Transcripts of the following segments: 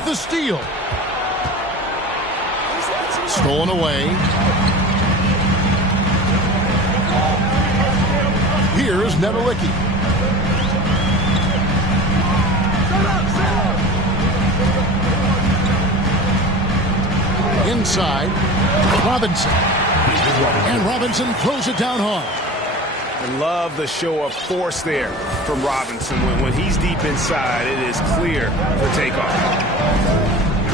with the steal. Stolen away. Here's Nedelicki. Inside, Robinson. And Robinson throws it down hard. I love the show of force there from Robinson. When he's deep inside, it is clear for takeoff.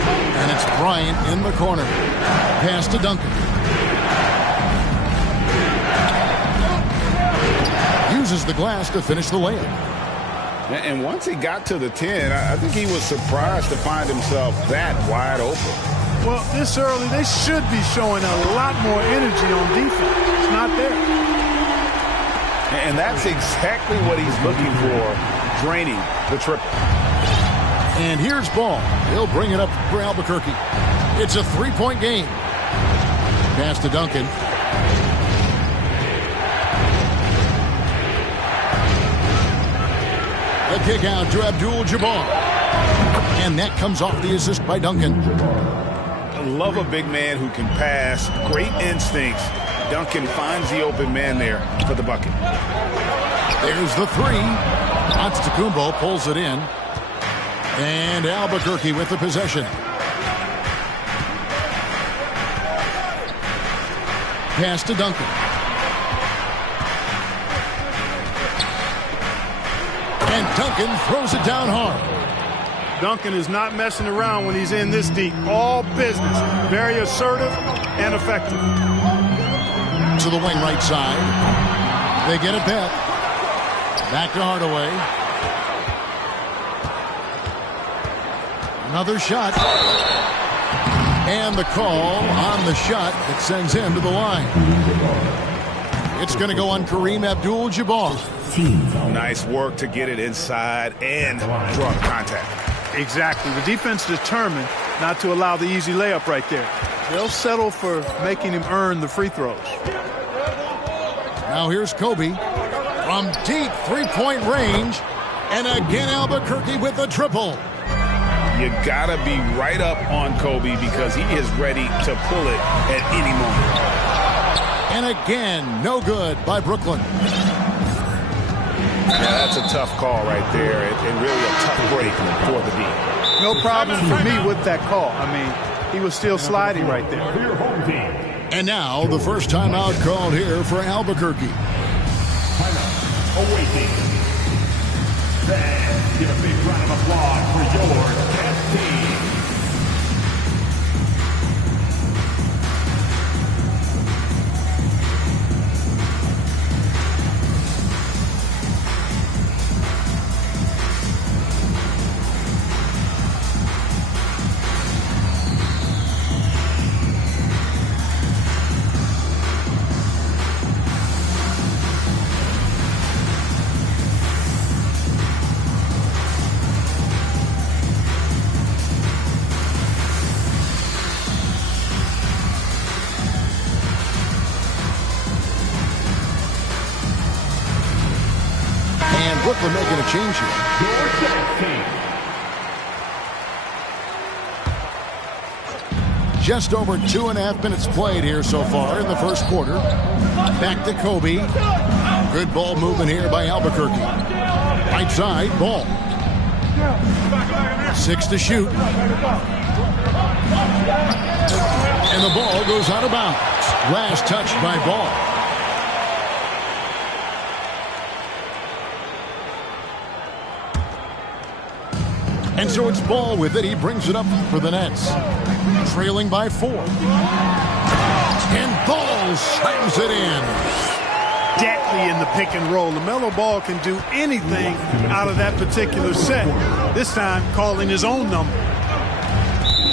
And it's Bryant in the corner. Pass to Duncan. Uses the glass to finish the layup. And once he got to the 10, I think he was surprised to find himself that wide open. Well, this early, they should be showing a lot more energy on defense. It's not there. And that's exactly what he's looking for, draining the triple. And here's Ball. He'll bring it up for Albuquerque. It's a three-point game. Pass to Duncan. The kick out to Abdul-Jabbar. And that comes off the assist by Duncan. I love a big man who can pass. Great instincts. Duncan finds the open man there for the bucket. There's the three. Antetokounmpo pulls it in. And Albuquerque with the possession. Pass to Duncan. And Duncan throws it down hard. Duncan is not messing around when he's in this deep. All business. Very assertive and effective. To the wing right side. They get it back. Back to Hardaway. Another shot. And the call on the shot that sends him to the line. It's going to go on Kareem Abdul-Jabbar. Nice work to get it inside and draw contact. Exactly. The defense determined not to allow the easy layup right there. They'll settle for making him earn the free throws. Now here's Kobe from deep three-point range. And again, Albuquerque with a triple. You got to be right up on Kobe because he is ready to pull it at any moment. And again, no good by Brooklyn. Yeah, that's a tough call right there, and really a tough break for the D. No problem for me with that call. I mean, he was still sliding right there. And now the first timeout called here for Albuquerque. Timeout awaiting. Then give a big round of applause for your guest team. Brooklyn making a change here. Just over 2.5 minutes played here so far in the first quarter. Back to Kobe. Good ball movement here by Albuquerque. Right side, Ball. 6 to shoot. And the ball goes out of bounds. Last touch by Ball. And so it's Ball with it. He brings it up for the Nets. Trailing by 4. And Ball slams it in. Deadly in the pick and roll. LaMelo Ball can do anything out of that particular set. This time calling his own number.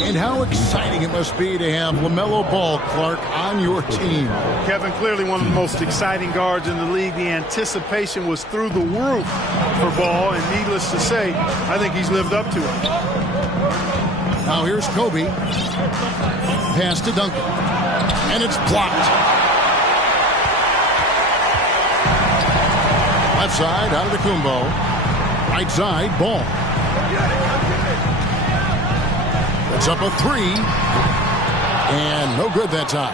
And how exciting it must be to have LaMelo Ball, Clark, on your team. Kevin, clearly one of the most exciting guards in the league. The anticipation was through the roof for Ball, and needless to say, I think he's lived up to it. Now here's Kobe. Pass to Duncan. And it's blocked. Left side, Antetokounmpo. Right side, Ball. Puts up a three. And no good that time.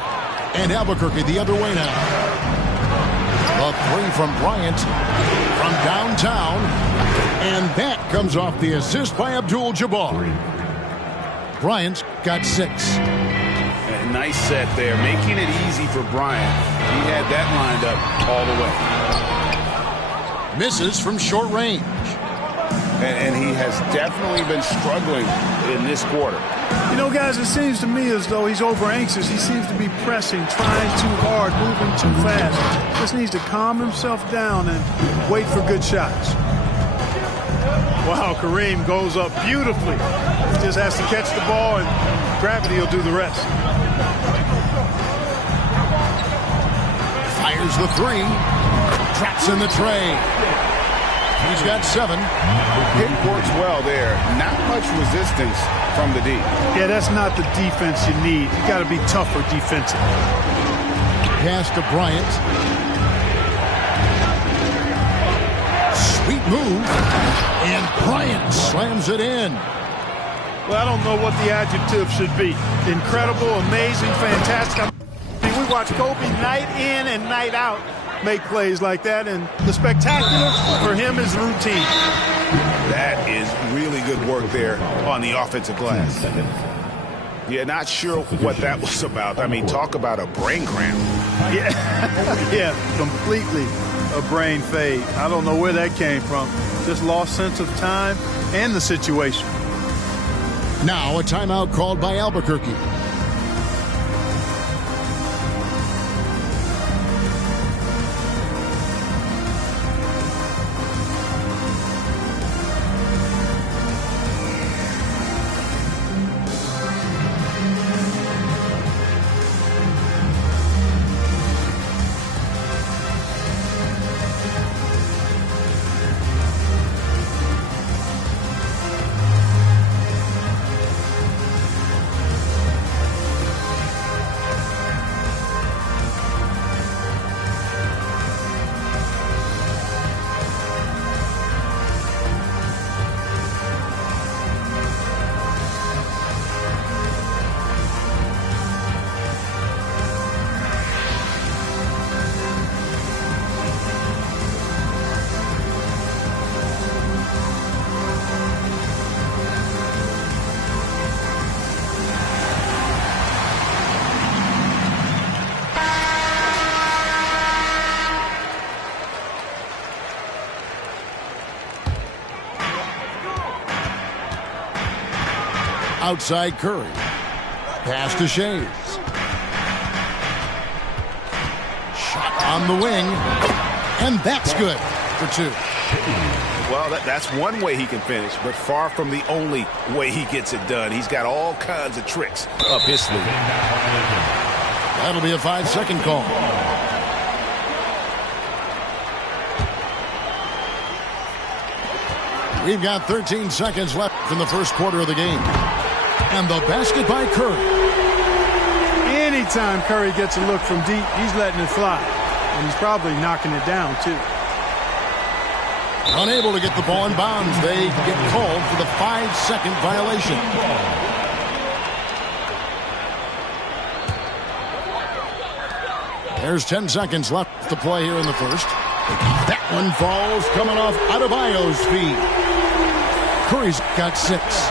And Albuquerque the other way now. A three from Bryant from downtown. And that comes off the assist by Abdul-Jabbar. Bryant's got 6. A nice set there, making it easy for Bryant. He had that lined up all the way. Misses from short range. And he has definitely been struggling in this quarter. You know, guys, it seems to me as though he's over anxious. He seems to be pressing, trying too hard, moving too fast. Just needs to calm himself down and wait for good shots. Wow, Kareem goes up beautifully. He just has to catch the ball, and gravity will do the rest. Fires the three. Traps in the tray. He's got 7. It works well there. Not much resistance from the D. Yeah, that's not the defense you need. You got to be tougher defensive. Pass to Bryant. Sweet move. And Bryant slams it in. Well, I don't know what the adjective should be. Incredible, amazing, fantastic. I mean, we watch Kobe night in and night out make plays like that, and the spectacular for him is routine. That is really good work there on the offensive glass. Yeah, not sure what that was about. I mean, talk about a brain cramp. Yeah, yeah, completely a brain fade. I don't know where that came from. Just lost sense of time and the situation. Now a timeout called by Albuquerque. Outside Curry. Pass to Shays. Shot on the wing. And that's good for 2. Well, that's one way he can finish, but far from the only way he gets it done. He's got all kinds of tricks up his sleeve. That'll be a 5-second call. We've got 13 seconds left in the first quarter of the game. And the basket by Curry. Anytime Curry gets a look from deep, he's letting it fly. And he's probably knocking it down, too. Unable to get the ball in bounds. They get called for the 5-second violation. There's 10 seconds left to play here in the first. That one falls coming off Adebayo's feet. Curry's got 6.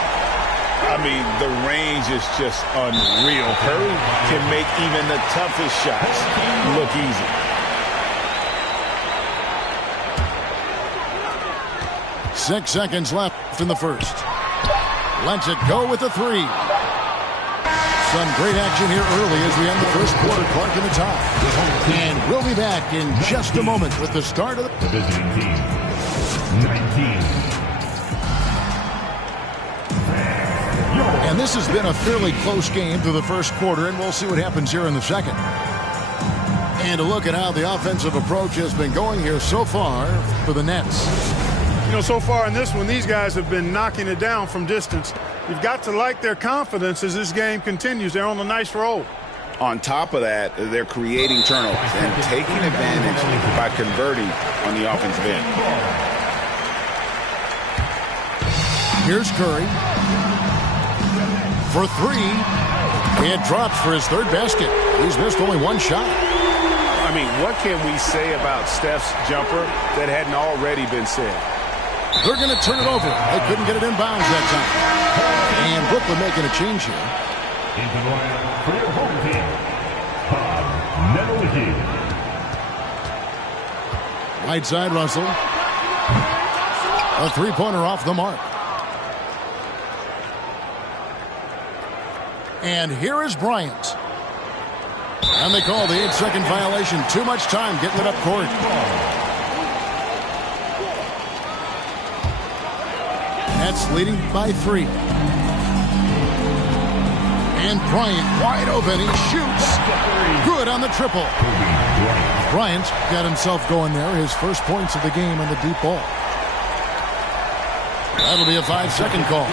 I mean, the range is just unreal. Curry can make even the toughest shots look easy. Six seconds left in the first. Lets it go with a 3. Some great action here early as we end the first quarter. Clark in the top. And we'll be back in just a moment with the start of the visiting team. 19. And this has been a fairly close game through the first quarter, and we'll see what happens here in the second. And a look at how the offensive approach has been going here so far for the Nets. You know, so far in this one, these guys have been knocking it down from distance. You've got to like their confidence as this game continues. They're on a nice roll. On top of that, they're creating turnovers and taking advantage by converting on the offensive end. Here's Curry. for three. It drops for his third basket. He's missed only one shot. I mean, what can we say about Steph's jumper that hadn't already been said? They're going to turn it over. They couldn't get it in bounds that time. And Brooklyn making a change here. Into the lineup for your home team, unli. Right side, Russell. A three-pointer off the mark. And here is Bryant. And they call the 8-second violation. Too much time getting it up court. Nets leading by 3. And Bryant wide open. He shoots. Good on the triple. Bryant got himself going there. His first points of the game on the deep ball. That'll be a 5-second call.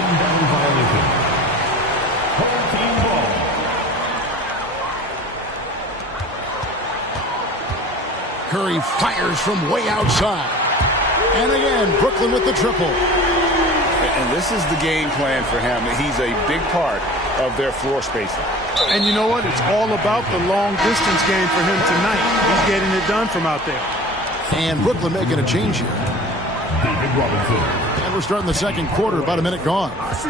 Curry fires from way outside. And again, Brooklyn with the triple. And this is the game plan for him. He's a big part of their floor spacing. And you know what? It's all about the long-distance game for him tonight. He's getting it done from out there. And Brooklyn making a change here. And we're starting the second quarter, about a minute gone. I see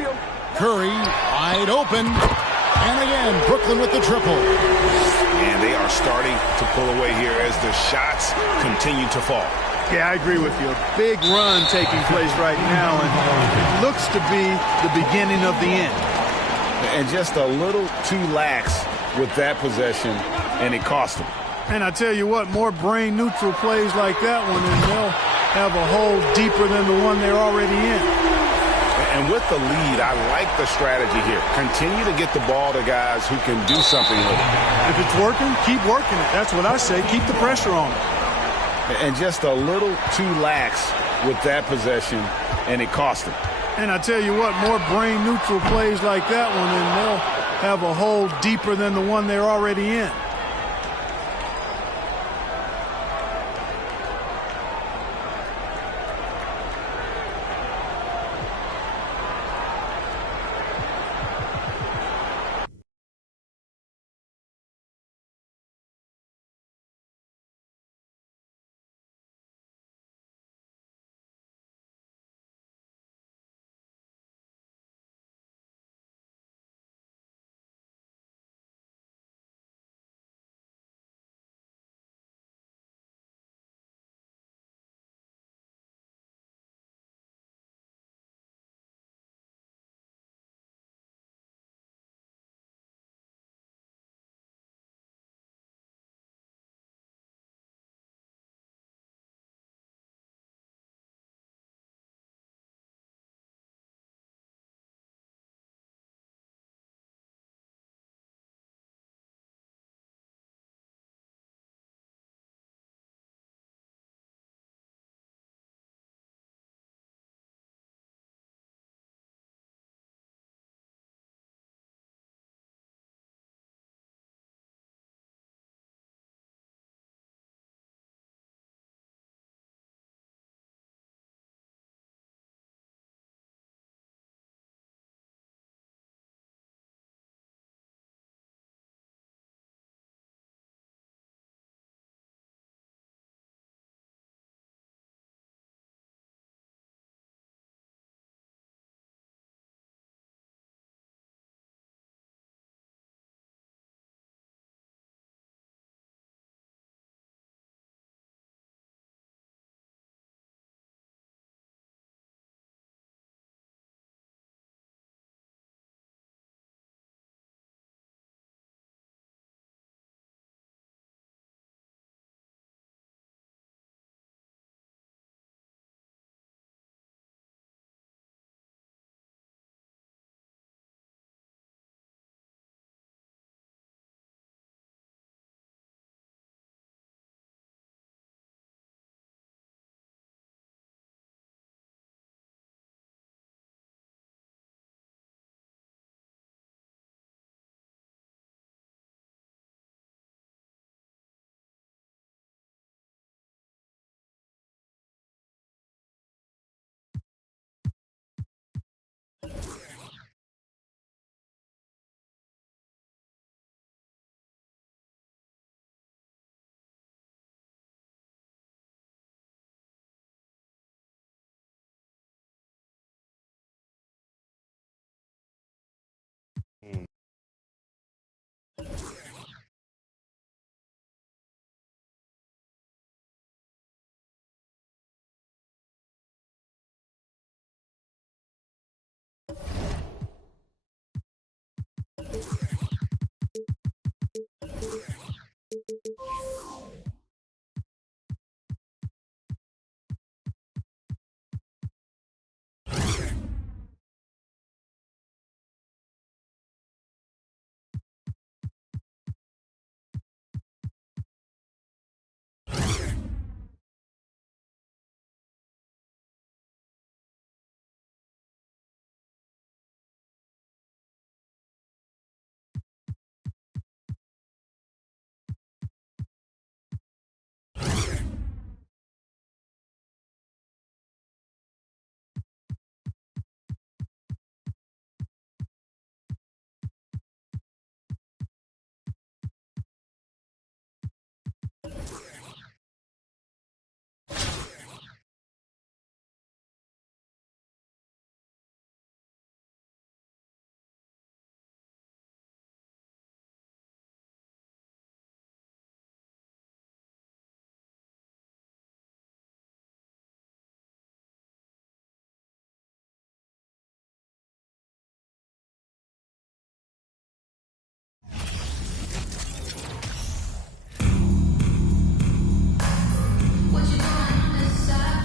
him. Curry wide open. And again, Brooklyn with the triple. And they are starting to pull away here as the shots continue to fall. Yeah, I agree with you. A big run taking place right now, and it looks to be the beginning of the end. And just a little too lax with that possession, and it cost them. And I tell you what, more brain-neutral plays like that one, and they'll have a hole deeper than the one they're already in. And with the lead, I like the strategy here. Continue to get the ball to guys who can do something with it. If it's working, keep working it. That's what I say. Keep the pressure on it. And just a little too lax with that possession, and it cost them. And I tell you what, more brain-neutral plays like that one, and they'll have a hole deeper than the one they're already in.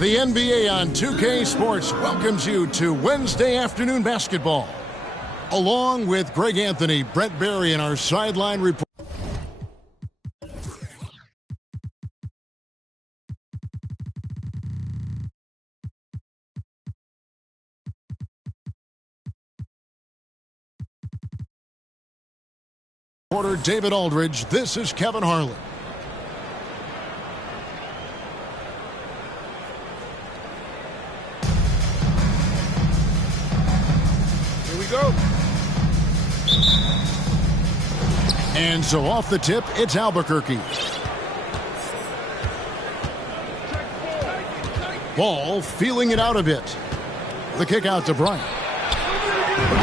The NBA on 2K Sports welcomes you to Wednesday afternoon basketball. Along with Greg Anthony, Brett Barry, and our sideline report. Reporter David Aldridge, this is Kevin Harlan. Here we go. And so off the tip, it's Albuquerque. Ball feeling it out a bit. The kick out to Bryant.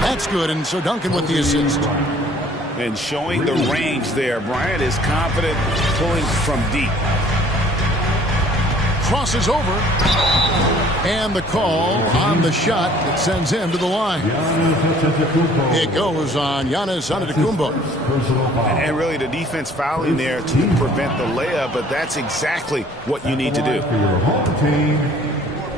That's good, and so Duncan with the assist. And showing the range there. Bryant is confident pulling from deep. Crosses over. And the call on the shot that sends him to the line. It goes on Giannis Antetokounmpo. And really the defense fouling there to prevent the layup, but that's exactly what you need to do.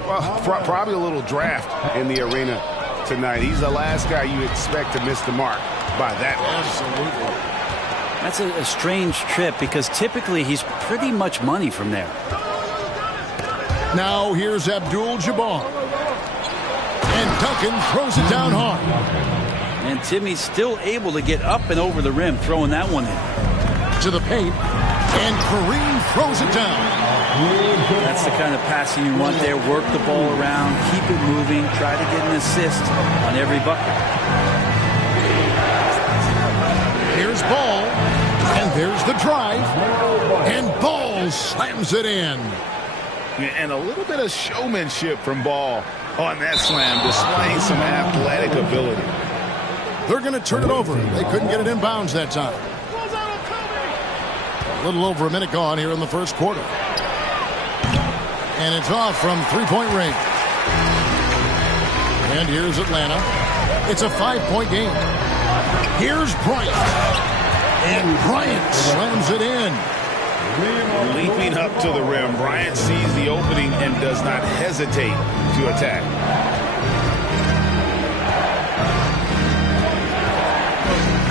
Well, probably a little draft in the arena tonight. He's the last guy you expect to miss the mark by that much. That's a strange trip because typically he's pretty much money from there. Now here's Abdul-Jabbar. And Duncan throws it down hard. And Timmy's still able to get up and over the rim, throwing that one in. To the paint. And Kareem throws it down. That's the kind of passing you want there. Work the ball around, keep it moving, try to get an assist on every bucket. Here's Ball, and there's the drive, and Ball slams it in. And a little bit of showmanship from Ball on that slam, displaying some athletic ability. They're going to turn it over. They couldn't get it in bounds that time. A little over a minute gone here in the first quarter. And it's off from three-point range. And here's Atlanta. It's a 5-point game. Here's Bryant. And Bryant slams it in. Leaping up to the rim, Bryant sees the opening and does not hesitate to attack.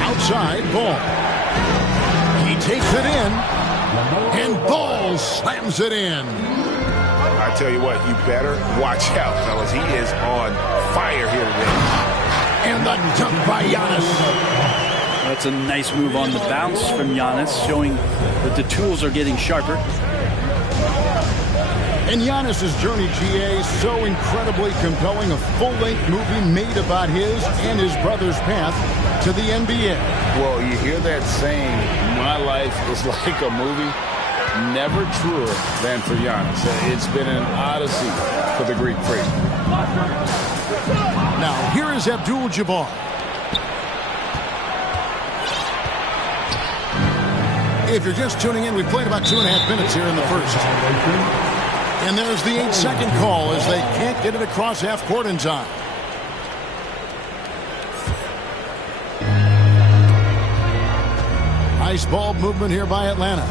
Outside, Ball. He takes it in. And Ball slams it in. I tell you what, you better watch out, fellas. He is on fire here today. And the dunk by Giannis. That's a nice move on the bounce from Giannis, showing that the tools are getting sharper. And Giannis's journey, GA, so incredibly compelling. A full-length movie made about his and his brother's path to the NBA. Well, you hear that saying, my life is like a movie. Never truer than for Giannis. It's been an odyssey for the Greek freak. Now, here is Abdul-Jabbar. If you're just tuning in, we played about 2.5 minutes here in the first. And there's the 8-second call as they can't get it across half court in time. Nice ball movement here by Atlanta.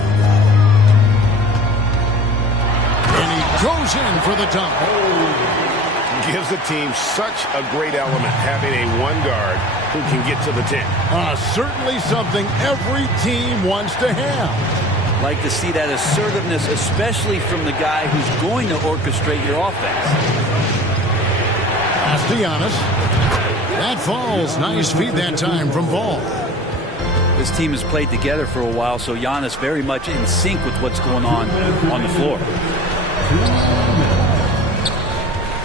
And he goes in for the dunk. Gives the team such a great element, having a one guard who can get to the 10. Certainly something every team wants to have. Like to see that assertiveness, especially from the guy who's going to orchestrate your offense. Pass to Giannis. That falls. Nice feed that time from Ball. This team has played together for a while, so Giannis very much in sync with what's going on the floor.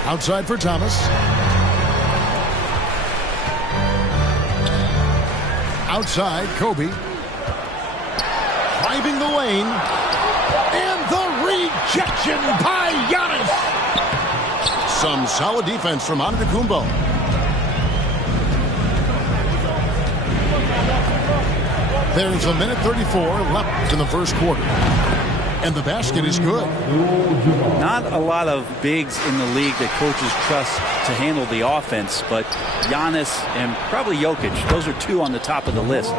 Outside for Thomas. Outside, Kobe. Driving the lane. And the rejection by Giannis. Some solid defense from Antetokounmpo. There's a minute 34 left in the first quarter. And the basket is good. Not a lot of bigs in the league that coaches trust to handle the offense, but Giannis and probably Jokic, those are two on the top of the list.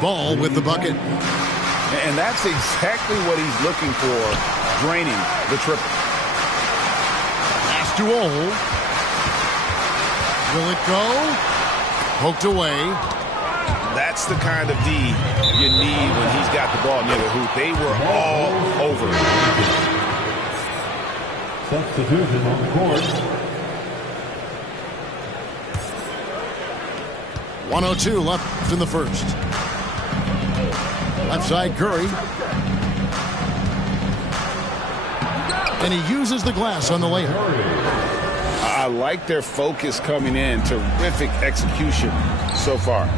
Ball with the bucket. And that's exactly what he's looking for draining the triple. Pass to Ole. Will it go? Poked away. That's the kind of D you need when he's got the ball near the hoop. They were all over it. Substitution on the court. 1:02 left in the first. Left side Curry. And he uses the glass on the layup. I like their focus coming in. Terrific execution so far.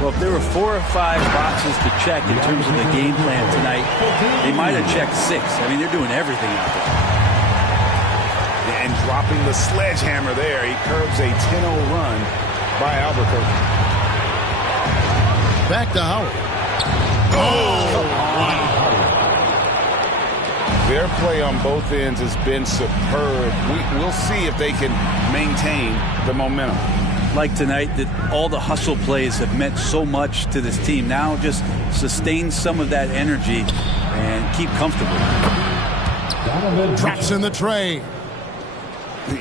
Well, if there were 4 or 5 boxes to check in terms of the game plan tonight, they might have checked 6. I mean, they're doing everything out there. And dropping the sledgehammer there, he curbs a 10-0 run by Albuquerque. Back to Howard. Their play on both ends has been superb. We'll see if they can maintain the momentum. Like tonight, that all the hustle plays have meant so much to this team. Now just sustain some of that energy and keep comfortable. Drops in the tray.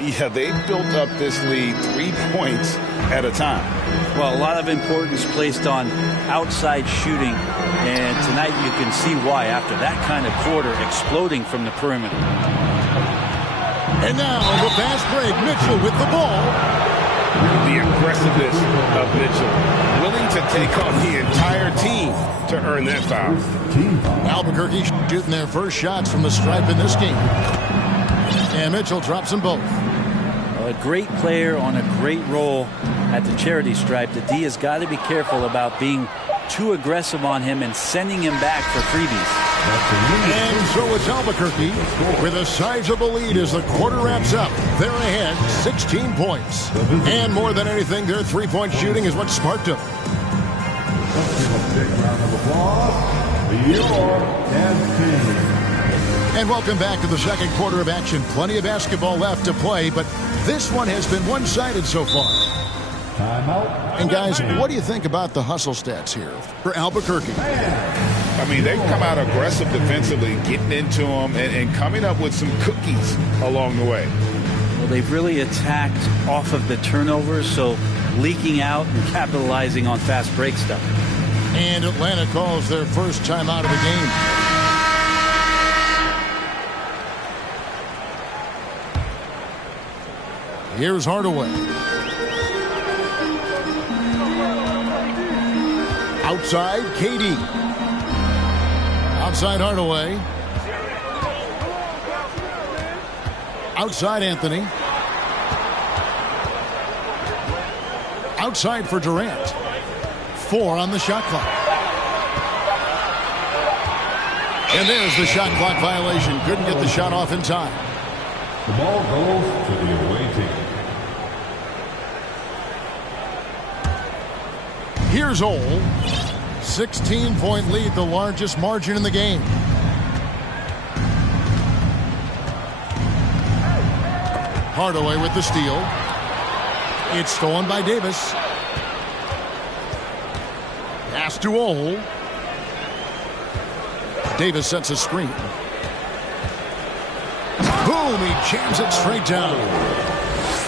Yeah, they built up this lead 3 points at a time. Well, a lot of importance placed on outside shooting, and tonight you can see why after that kind of quarter exploding from the perimeter. And now the fast break. Mitchell with the ball. The aggressiveness of Mitchell, willing to take on the entire team to earn that foul. Albuquerque shooting their first shots from the stripe in this game. And Mitchell drops them both. A great player on a great role at the charity stripe. The D has got to be careful about being too aggressive on him and sending him back for freebies. And so it's Albuquerque with a sizable lead as the quarter wraps up. They're ahead 16 points. And more than anything, their three-point shooting is what sparked them. And welcome back to the second quarter of action. Plenty of basketball left to play, but this one has been one-sided so far. And guys, what do you think about the hustle stats here for Albuquerque? I mean, they've come out aggressive defensively, getting into them and coming up with some cookies along the way. Well, they've really attacked off of the turnovers, so leaking out and capitalizing on fast break stuff. And Atlanta calls their first time out of the game. Here's Hardaway. Outside, KD. Outside Hardaway. Outside Anthony. Outside for Durant. 4 on the shot clock. And there's the shot clock violation. Couldn't get the shot off in time. The ball goes to the away team. Here's Ole. 16-point lead, the largest margin in the game. Hardaway with the steal. It's stolen by Davis. Pass to Ole. Davis sets a screen. Boom! He jams it straight down.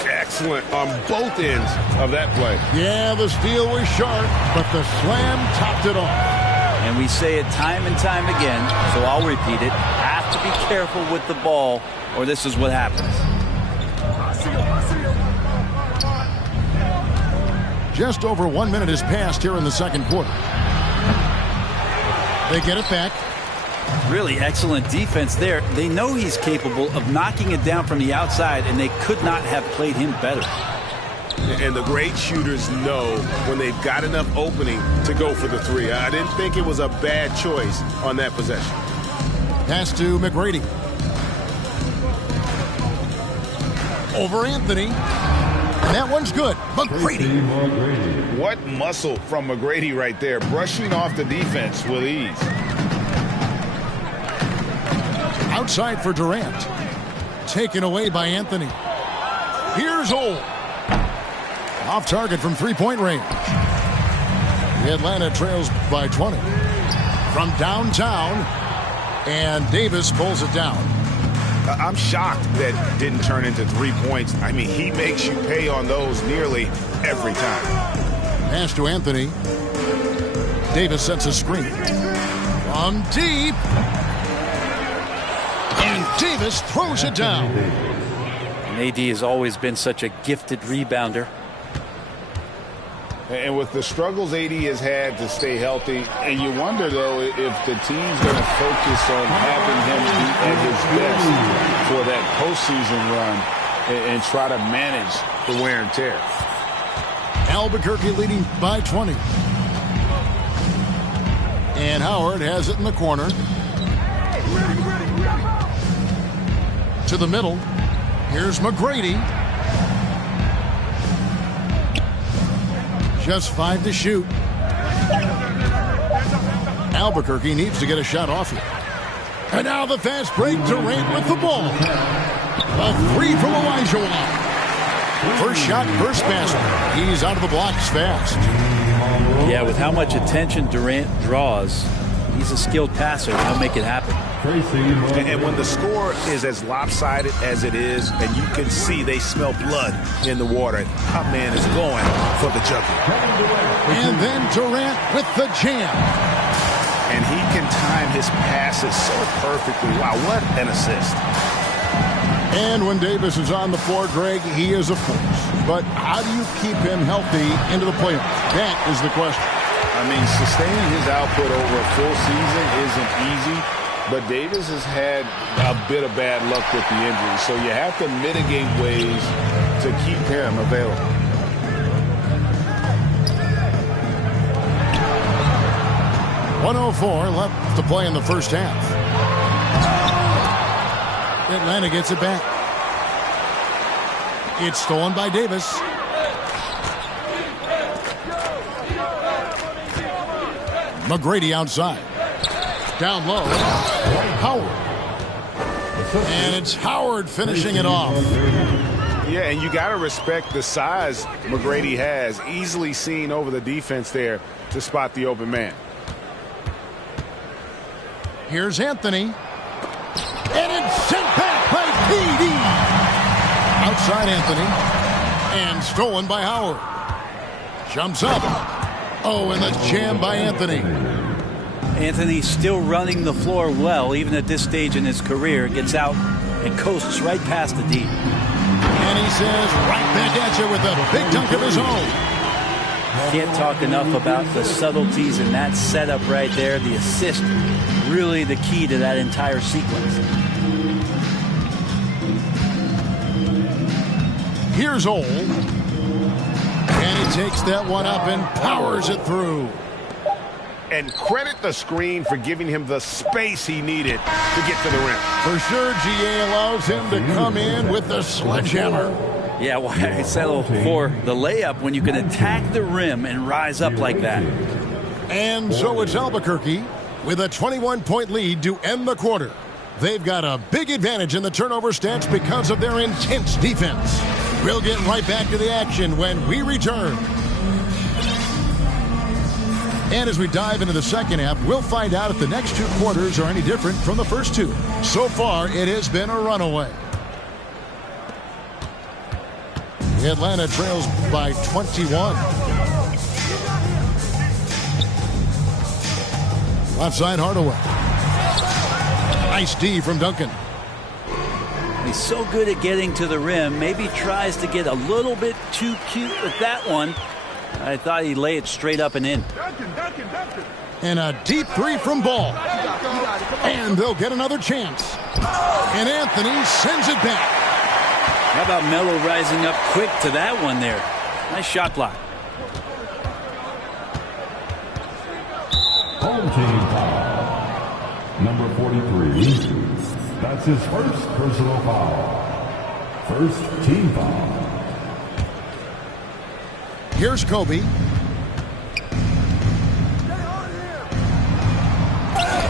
Excellent on both ends of that play. Yeah, the steal was sharp, but the slam topped it off. And we say it time and time again, so I'll repeat it. Have to be careful with the ball, or this is what happens. Just over 1 minute has passed here in the second quarter. They get it back. Really excellent defense there. They know he's capable of knocking it down from the outside, and they could not have played him better. And the great shooters know when they've got enough opening to go for the three. I didn't think it was a bad choice on that possession. Pass to McGrady. Over Anthony. And that one's good. McGrady. What muscle from McGrady right there, brushing off the defense with ease. Outside for Durant. Taken away by Anthony. Here's Ole. Off target from three-point range. The Atlanta trails by 20. From downtown, And Davis pulls it down. I'm shocked that didn't turn into 3 points. I mean, he makes you pay on those nearly every time. Pass to Anthony. Davis sets a screen. From deep. And Davis throws it down. And AD has always been such a gifted rebounder. And with the struggles AD has had to stay healthy, and you wonder, though, if the team's going to focus on having him be at his best for that postseason run and try to manage the wear and tear. Albuquerque leading by 20. And Howard has it in the corner. To the middle. Here's McGrady. Just 5 to shoot. Albuquerque needs to get a shot off here. And now the fast break. Durant with the ball. A 3 from Elijah. First shot, first basket. He's out of the blocks fast. Yeah, with how much attention Durant draws, he's a skilled passer. He'll make it happen. And when the score is as lopsided as it is, and you can see they smell blood in the water, our man is going for the jugular. And then Durant with the jam. And he can time his passes so perfectly. Wow, what an assist. And when Davis is on the floor, Greg, he is a force. But how do you keep him healthy into the playoffs? That is the question. I mean, sustaining his output over a full season isn't easy, but Davis has had a bit of bad luck with the injury, so you have to mitigate ways to keep him available. .104 left to play in the first half. Atlanta gets it back. It's stolen by Davis. McGrady outside. Down low. Howard. And it's Howard finishing it off. Yeah, and you got to respect the size McGrady has. Easily seen over the defense there to spot the open man. Here's Anthony. And it's sent back by PD. Outside Anthony. And stolen by Howard. Jumps up. Oh, and the jam by Anthony. Anthony still running the floor well, even at this stage in his career. Gets out and coasts right past the D. And he says right back at you with a big dunk of his own. Can't talk enough about the subtleties in that setup right there. The assist, really the key to that entire sequence. Here's Ole. And he takes that one up and powers it through. And credit the screen for giving him the space he needed to get to the rim. For sure, GA allows him to come in with the sledgehammer. Yeah, why settle for the layup when you can attack the rim and rise up like that? And so it's Albuquerque with a 21-point lead to end the quarter. They've got a big advantage in the turnover stats because of their intense defense. We'll get right back to the action when we return. And as we dive into the second half, we'll find out if the next two quarters are any different from the first two. So far, it has been a runaway. Atlanta trails by 21. Left side, Hardaway. Nice D from Duncan. He's so good at getting to the rim. Maybe tries to get a little bit too cute with that one. I thought he'd lay it straight up and in. And a deep three from Ball. And they'll get another chance. And Anthony sends it back. How about Melo rising up quick to that one there? Nice shot block. Home team foul. Number 43. That's his first personal foul. First team foul. Here's Kobe.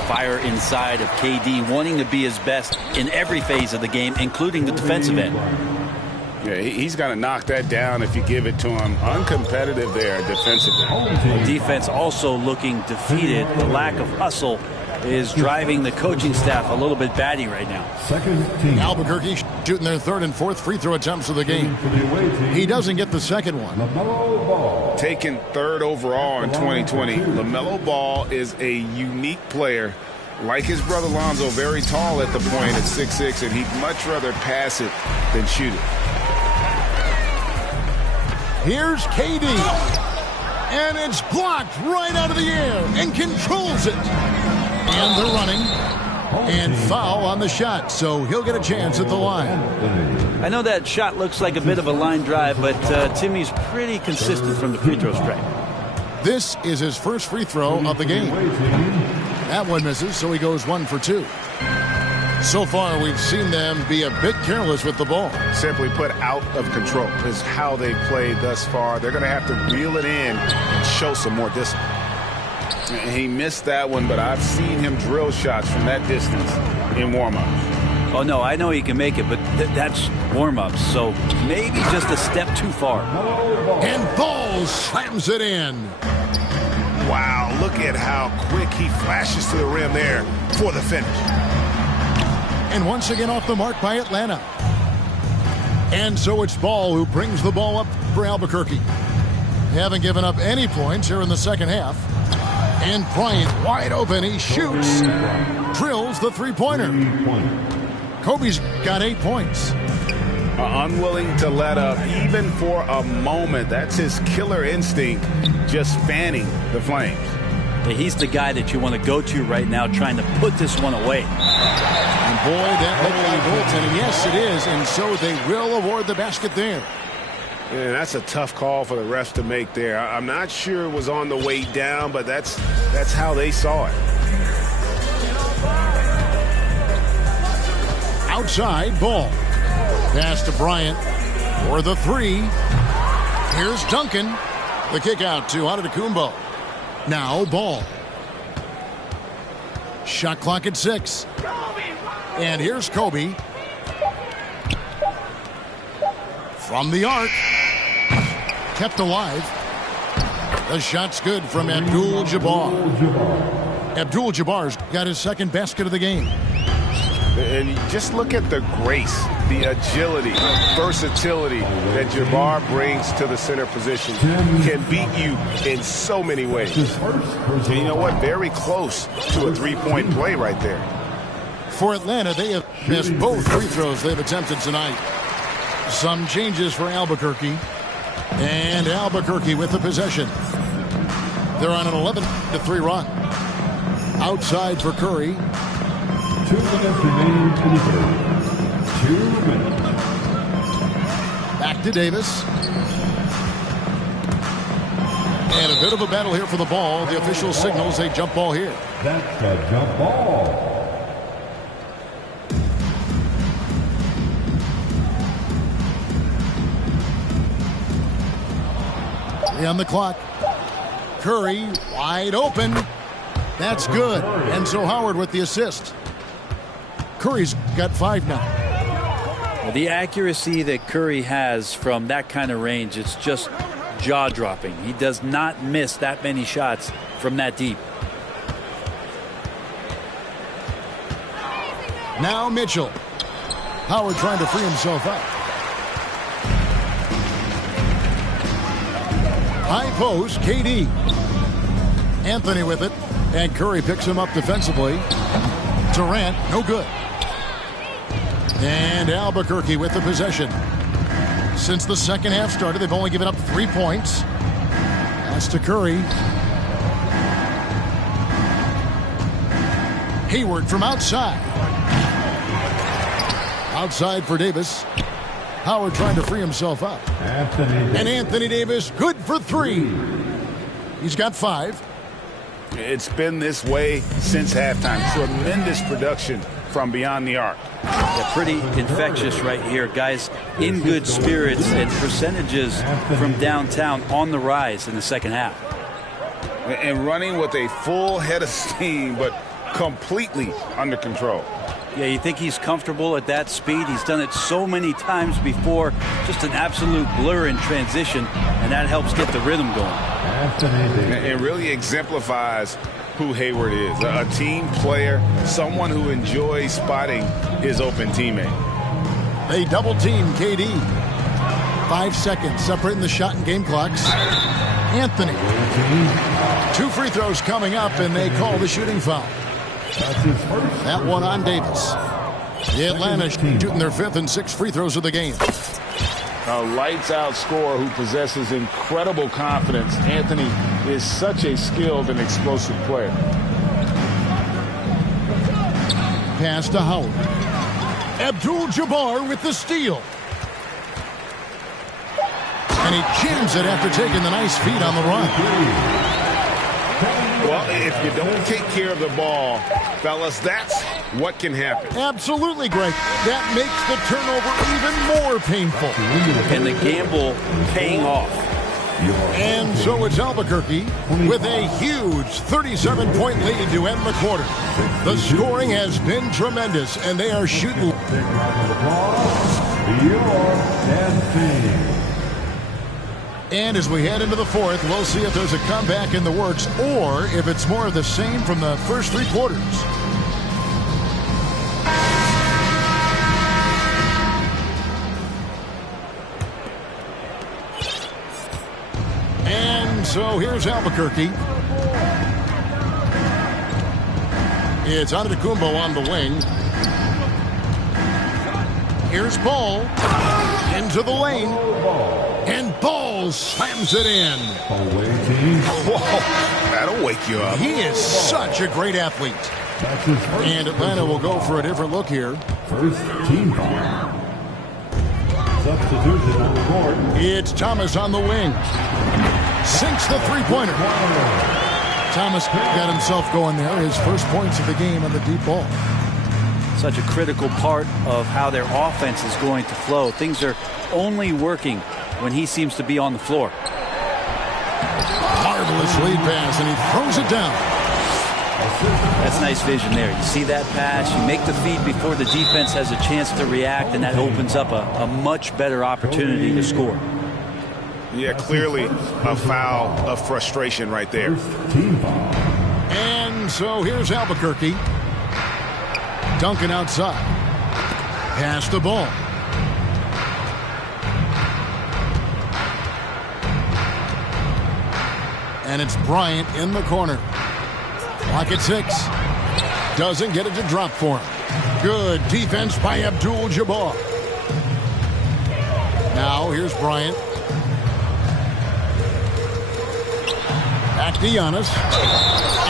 Fire inside of KD, wanting to be his best in every phase of the game, including the defensive end. Yeah, he's got to knock that down if you give it to him. Uncompetitive there defensively. Defense also looking defeated. The lack of hustle is driving the coaching staff a little bit batty right now. Second team. Albuquerque shooting their third and fourth free throw attempts of the game. He doesn't get the second one. LaMelo Ball. Taken third overall in 2020, LaMelo Ball is a unique player. Like his brother Lonzo, very tall at the point at 6'6", and he'd much rather pass it than shoot it. Here's KD. And it's blocked right out of the air and controls it. And they're running. And foul on the shot, so he'll get a chance at the line. I know that shot looks like a bit of a line drive, but Timmy's pretty consistent from the free throw strike. This is his first free throw of the game. That one misses, so he goes 1 for 2. So far, we've seen them be a bit careless with the ball. Simply put, out of control is how they played thus far. They're going to have to reel it in and show some more discipline. He missed that one, but I've seen him drill shots from that distance in warm-ups. Oh, no, I know he can make it, but that's warm-ups, so maybe just a step too far. And Ball slams it in. Wow, look at how quick he flashes to the rim there for the finish. And once again off the mark by Atlanta. And so it's Ball who brings the ball up for Albuquerque. They haven't given up any points here in the second half. And Bryant wide open. He shoots. Drills the three-pointer. Kobe's got 8 points. Unwilling to let up even for a moment. That's his killer instinct, just fanning the flames. He's the guy that you want to go to right now trying to put this one away. And boy, that looked like goaltending. Yes, it is. And so they will award the basket there. Yeah, that's a tough call for the refs to make there. I'm not sure it was on the way down, but that's how they saw it. Outside, Ball. Pass to Bryant for the three. Here's Duncan. The kick out to Antetokounmpo. Now Ball. Shot clock at 6. And here's Kobe. From the arc. Kept alive. The shot's good from Abdul-Jabbar. Abdul-Jabbar's got his second basket of the game. And just look at the grace, the agility, the versatility that Jabbar brings to the center position. Can beat you in so many ways. And you know what? Very close to a three-point play right there. For Atlanta, they have missed both free throws they've attempted tonight. Some changes for Albuquerque. And Albuquerque with the possession. They're on an 11-3 run. Outside for Curry. 2 minutes remaining in the third. 2 minutes. Back to Davis. And a bit of a battle here for the ball. The official signals a jump ball here. That's a jump ball. On the clock. Curry wide open. That's good. And so Howard with the assist. Curry's got 5 now. Well, the accuracy that Curry has from that kind of range, it's just jaw-dropping. He does not miss that many shots from that deep. Now Mitchell. Howard trying to free himself up. High post, KD. Anthony with it. And Curry picks him up defensively. Durant, no good. And Albuquerque with the possession. Since the second half started, they've only given up 3 points. Pass to Curry. Hayward from outside. Outside for Davis. Howard trying to free himself up. And Anthony Davis, good for 3. He's got 5. It's been this way since halftime. Tremendous production from beyond the arc. Yeah, pretty infectious right here. Guys in good spirits and percentages from downtown on the rise in the second half. And running with a full head of steam, but completely under control. Yeah, you think he's comfortable at that speed? He's done it so many times before. Just an absolute blur in transition, and that helps get the rhythm going. It really exemplifies who Hayward is, a team player, someone who enjoys spotting his open teammate. They double team KD. 5 seconds separating the shot and game clocks. Anthony. 2 free throws coming up, and they call the shooting foul. That one on Davis. The Atlanta shooting their 5th and 6th free throws of the game. A lights-out scorer who possesses incredible confidence. Anthony is such a skilled and explosive player. Pass to Howard. Abdul-Jabbar with the steal. And he jams it after taking the nice feed on the run. Well, if you don't take care of the ball, fellas, that's what can happen. Absolutely, Greg. That makes the turnover even more painful. And the gamble paying off. And so it's Albuquerque with a huge 37-point lead to end the quarter. The scoring has been tremendous, and they are shooting. And as we head into the 4th, we'll see if there's a comeback in the works or if it's more of the same from the first 3 quarters. And so here's Albuquerque. It's Antetokounmpo on the wing. Here's Ball into the lane. And Ball slams it in. Whoa, that'll wake you up. He is such a great athlete. And Atlanta will go for a different look here. First team foul. Substitution on the court. It's Thomas on the wing. Sinks the three-pointer. Thomas got himself going there. His first points of the game on the deep ball. Such a critical part of how their offense is going to flow. Things are only working when he seems to be on the floor. Marvelous lead pass, and he throws it down. That's nice vision there. You see that pass, you make the feed before the defense has a chance to react, and that opens up a much better opportunity to score. Yeah, clearly a foul of frustration right there. And so here's Albuquerque. Duncan outside. Pass the ball. And it's Bryant in the corner. Clock at 6. Doesn't get it to drop for him. Good defense by Abdul-Jabbar. Now here's Bryant. Back to Giannis.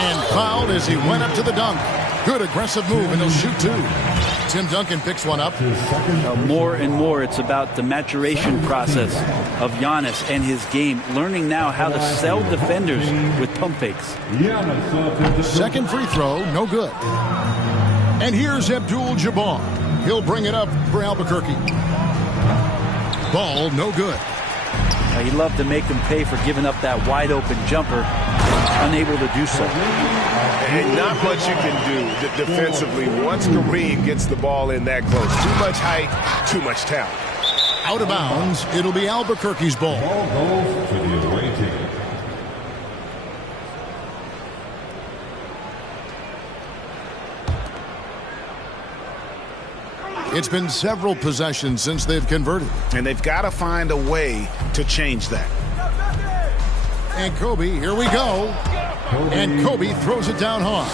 And fouled as he went up to the dunk. Good aggressive move, and he'll shoot 2. Tim Duncan picks one up. More and more, it's about the maturation process of Giannis and his game, learning now how to sell defenders with pump fakes. Second free throw, no good. And here's Abdul-Jabbar. He'll bring it up for Albuquerque. Ball, no good. He'd love to make them pay for giving up that wide-open jumper, unable to do so. And not much you can do defensively once Kareem gets the ball in that close. Too much height, too much talent. Out of bounds, it'll be Albuquerque's ball. Ball goes to the away team. It's been several possessions since they've converted. And they've got to find a way to change that. And Kobe, here we go. And Kobe throws it down hard.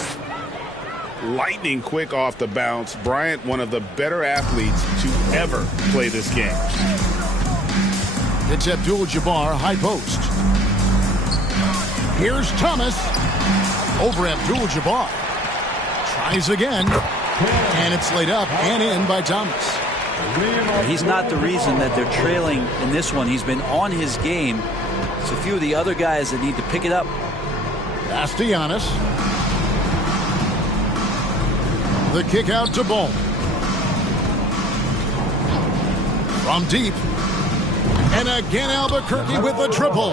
Lightning quick off the bounce. Bryant, one of the better athletes to ever play this game. It's Abdul-Jabbar, high post. Here's Thomas. Over Abdul-Jabbar. Tries again. And it's laid up and in by Thomas. He's not the reason that they're trailing in this one. He's been on his game. It's a few of the other guys that need to pick it up. Pass to Giannis. The kick out to Ball. From deep. And again Albuquerque with the triple.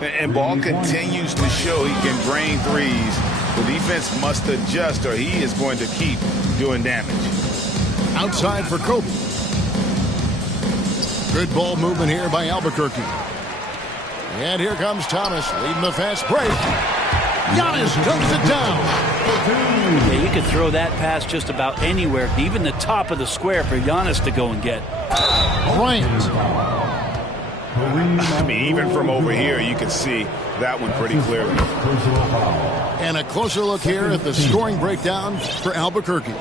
And Ball continues to show he can drain threes. The defense must adjust or he is going to keep doing damage. Outside for Kobe. Good ball movement here by Albuquerque. And here comes Thomas leading the fast break. Giannis dumps it down. Yeah, you could throw that pass just about anywhere, even the top of the square for Giannis to go and get. Bryant. I mean, even from over here, you can see that one pretty clearly. And a closer look here at the scoring breakdown for Albuquerque.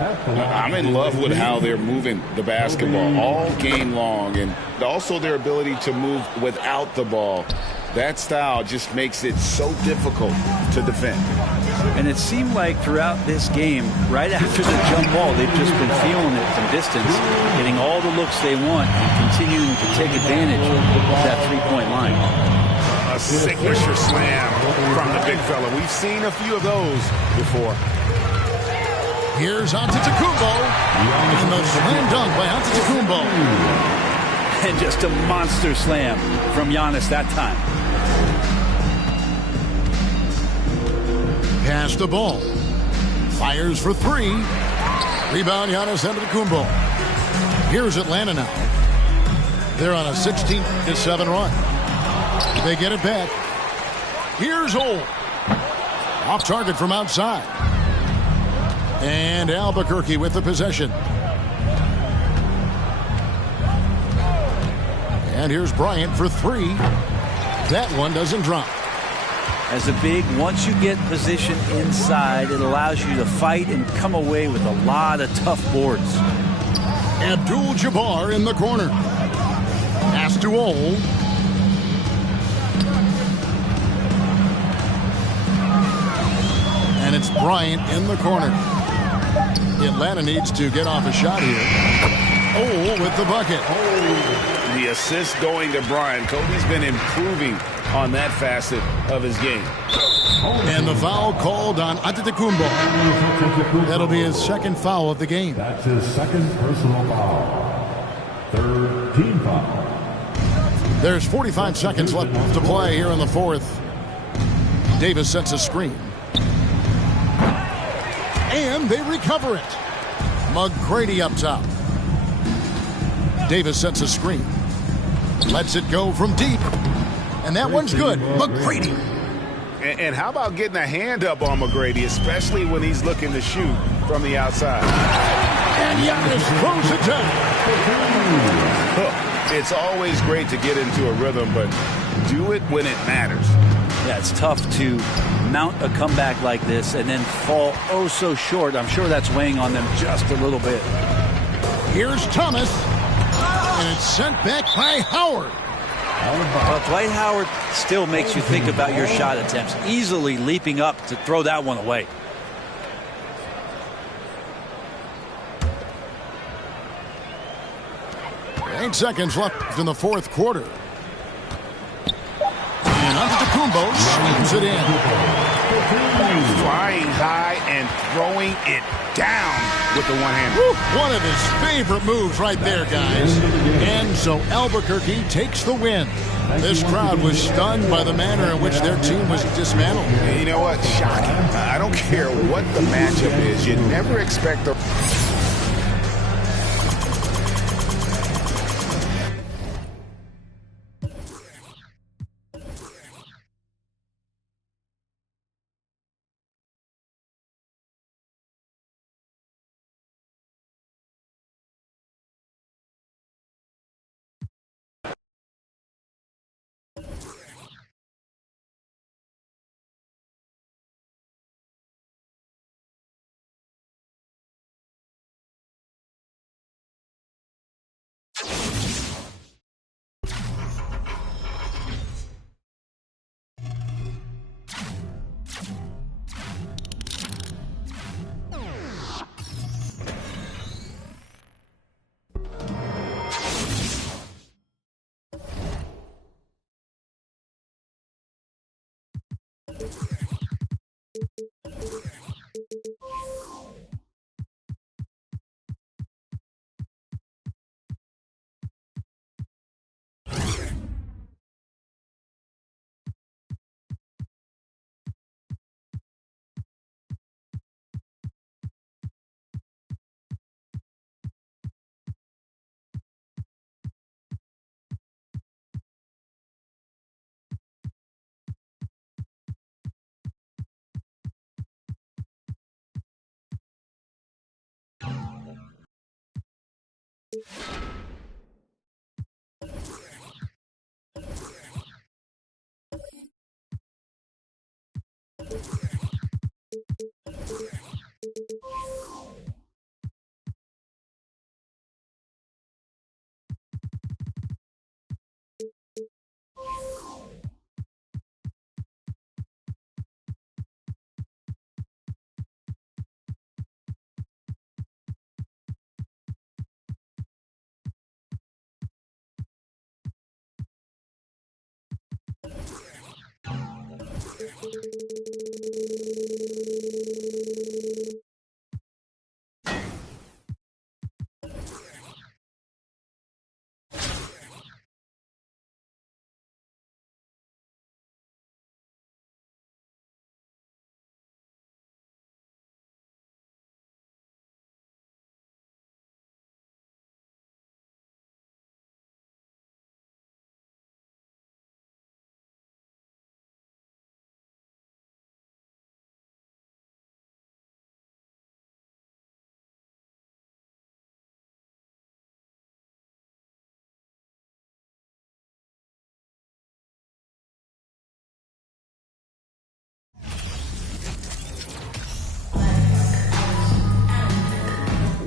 I'm in love with how they're moving the basketball all game long, and also their ability to move without the ball. That style just makes it so difficult to defend. And it seemed like throughout this game, right after the jump ball, they've just been feeling it from distance, getting all the looks they want, and continuing to take advantage of that three-point line. A signature slam from the big fella. We've seen a few of those before. Here's Antetokounmpo. And the slam dunk by Antetokounmpo. And just a monster slam from Giannis that time. Pass the ball. Fires for three. Rebound Giannis Antetokounmpo. Here's Atlanta now. They're on a 16-7 run. They get it back. Here's Ole. Off target from outside. And Albuquerque with the possession. And here's Bryant for three. That one doesn't drop. As a big, once you get position inside, it allows you to fight and come away with a lot of tough boards. Abdul-Jabbar in the corner. Pass to Ole. And it's Bryant in the corner. Atlanta needs to get off a shot here. Ole with the bucket. The assist going to Bryant. Kobe's been improving on that facet of his game. And the foul called on Antetokounmpo. That'll be his second foul of the game. That's his second personal foul. Third team foul. There's 45 seconds left to play here in the fourth. Davis sets a screen. And they recover it. McGrady up top. Davis sets a screen. Lets it go from deep. And that one's good. McGrady. And how about getting a hand up on McGrady, especially when he's looking to shoot from the outside? And Giannis throws it down. It's always great to get into a rhythm, but do it when it matters. Yeah, it's tough to mount a comeback like this and then fall oh so short. I'm sure that's weighing on them just a little bit. Here's Thomas. And it's sent back by Howard. Well, Dwight Howard still makes you think about your shot attempts, easily leaping up to throw that one away. Eight seconds left in the fourth quarter. And Antetokounmpo slams it in. Flying high and throwing it down with the one-hander. One of his favorite moves right there, guys. And so Albuquerque takes the win. This crowd was stunned by the manner in which their team was dismantled. You know what? Shocking. I don't care what the matchup is. You never expect the...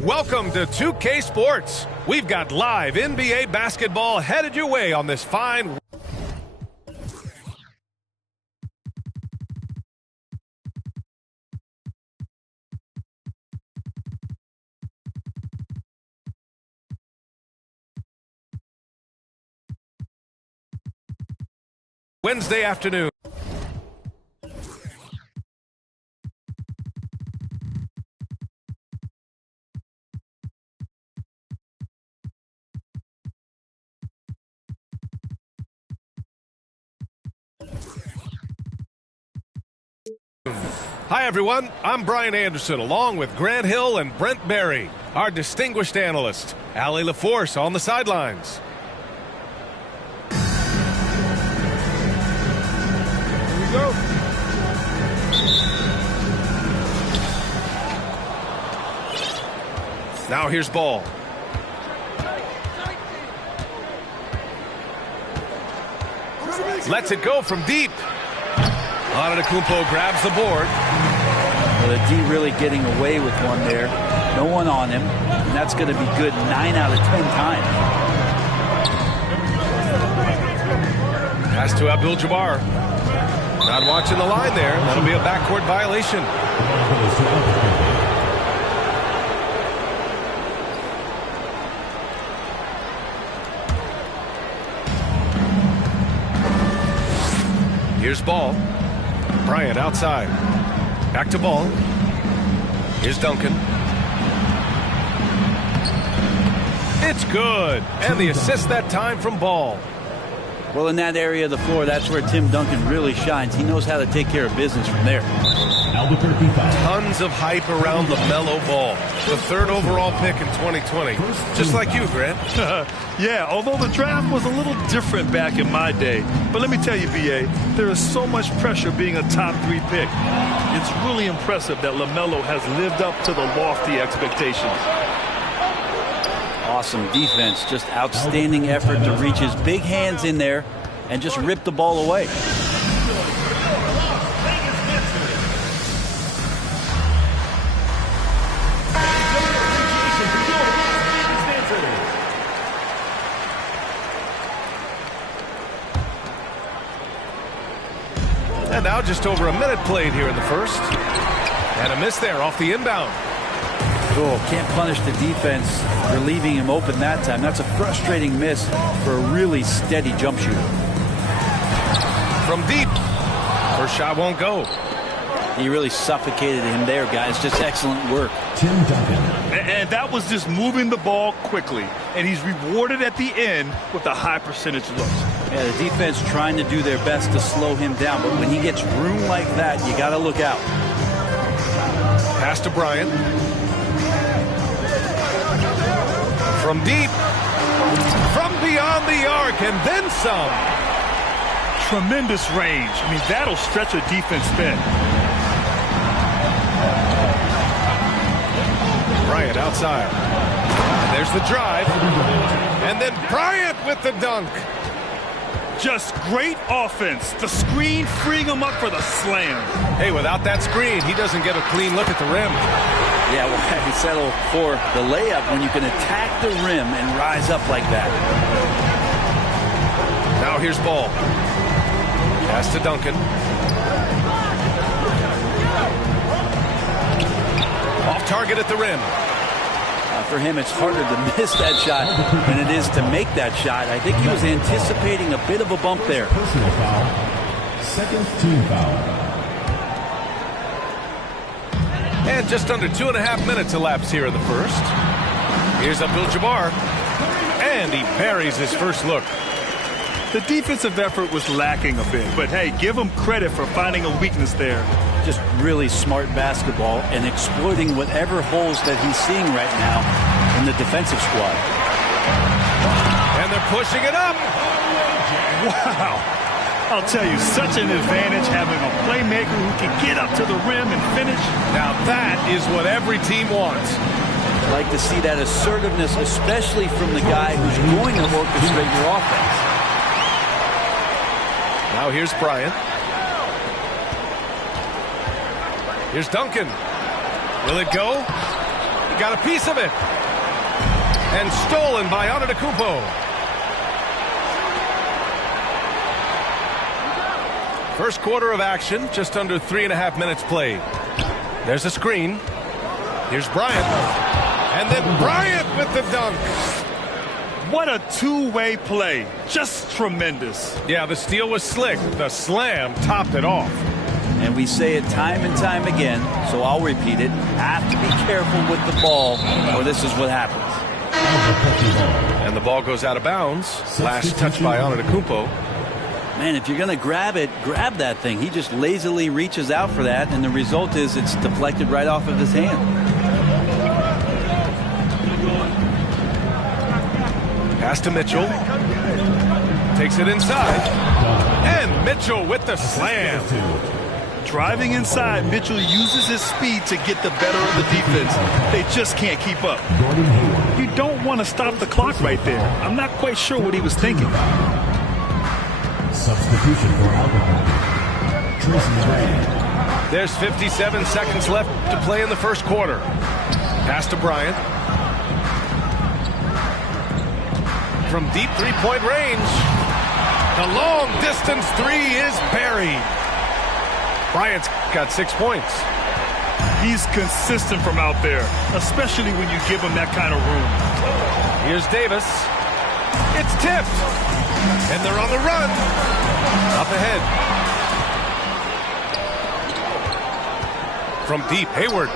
Welcome to 2K Sports. We've got live NBA basketball headed your way on this fine Wednesday afternoon. Hi, everyone. I'm Brian Anderson, along with Grant Hill and Brent Berry, our distinguished analyst. Allie LaForce on the sidelines. Here we go. Now here's ball. Lets it go from deep. Antetokounmpo grabs the board. Well, the D really getting away with one there. No one on him, and that's going to be good 9 out of 10 times. Pass to Abdul-Jabbar. Not watching the line there. That'll be a backcourt violation. Here's ball. Bryant outside. Back to ball. Here's Duncan. It's good. And the assist that time from Ball. Well, in that area of the floor, that's where Tim Duncan really shines. He knows how to take care of business from there. Tons of hype around LaMelo Ball, the 3rd overall pick in 2020. Just like you, Grant. Yeah, although the draft was a little different back in my day. But let me tell you, B.A., there is so much pressure being a top 3 pick. It's really impressive that LaMelo has lived up to the lofty expectations. Awesome defense, just outstanding effort to reach his big hands in there and just rip the ball away. And now just over a minute played here in the first. And a miss there off the inbound. Oh, can't punish the defense for leaving him open that time. That's a frustrating miss for a really steady jump shooter. From deep. First shot won't go. He really suffocated him there, guys. Just excellent work. Tim Duncan. And that was just moving the ball quickly. And he's rewarded at the end with a high percentage look. Yeah, the defense trying to do their best to slow him down. But when he gets room like that, you got to look out. Pass to Bryant. From deep. From beyond the arc and then some. Tremendous range. I mean, that'll stretch a defense thin. Bryant outside. There's the drive. And then Bryant with the dunk. Just great offense. The screen freeing him up for the slam. Hey, without that screen, he doesn't get a clean look at the rim. Yeah, well, he settled for the layup when you can attack the rim and rise up like that. Now here's Ball. Pass to Duncan. Off target at the rim. For him, it's harder to miss that shot than it is to make that shot. I think he was anticipating a bit of a bump there. Personal foul. Second team foul. And just under 2.5 minutes elapsed here in the first. Here's Abdul-Jabbar. And he buries his first look. The defensive effort was lacking a bit, but hey, give him credit for finding a weakness there. Just really smart basketball and exploiting whatever holes that he's seeing right now in the defensive squad. And they're pushing it up. Wow. I'll tell you, such an advantage having a playmaker who can get up to the rim and finish. Now that is what every team wants. I'd like to see that assertiveness, especially from the guy who's going to orchestrate your offense. Now here's Bryant. Here's Duncan. Will it go? He got a piece of it. And stolen by Antetokounmpo. First quarter of action, just under 3.5 minutes played. There's a screen. Here's Bryant. And then Bryant with the dunk. What a two-way play. Just tremendous. Yeah, the steal was slick. The slam topped it off. And we say it time and time again, so I'll repeat it. Have to be careful with the ball, or this is what happens. And the ball goes out of bounds. Last touch by Antetokounmpo. Man, if you're going to grab it, grab that thing. He just lazily reaches out for that, and the result is it's deflected right off of his hand. Pass to Mitchell. Takes it inside. And Mitchell with the slam. Driving inside, Mitchell uses his speed to get the better of the defense. They just can't keep up. You don't want to stop the clock right there. I'm not quite sure what he was thinking. Substitution for alcohol. Tracy Gray. There's 57 seconds left to play in the first quarter. Pass to Bryant. From deep three-point range. The long distance three is buried. Bryant's got 6 points. He's consistent from out there, especially when you give him that kind of room. Here's Davis. It's tipped. And they're on the run. Up ahead. From deep, Hayward.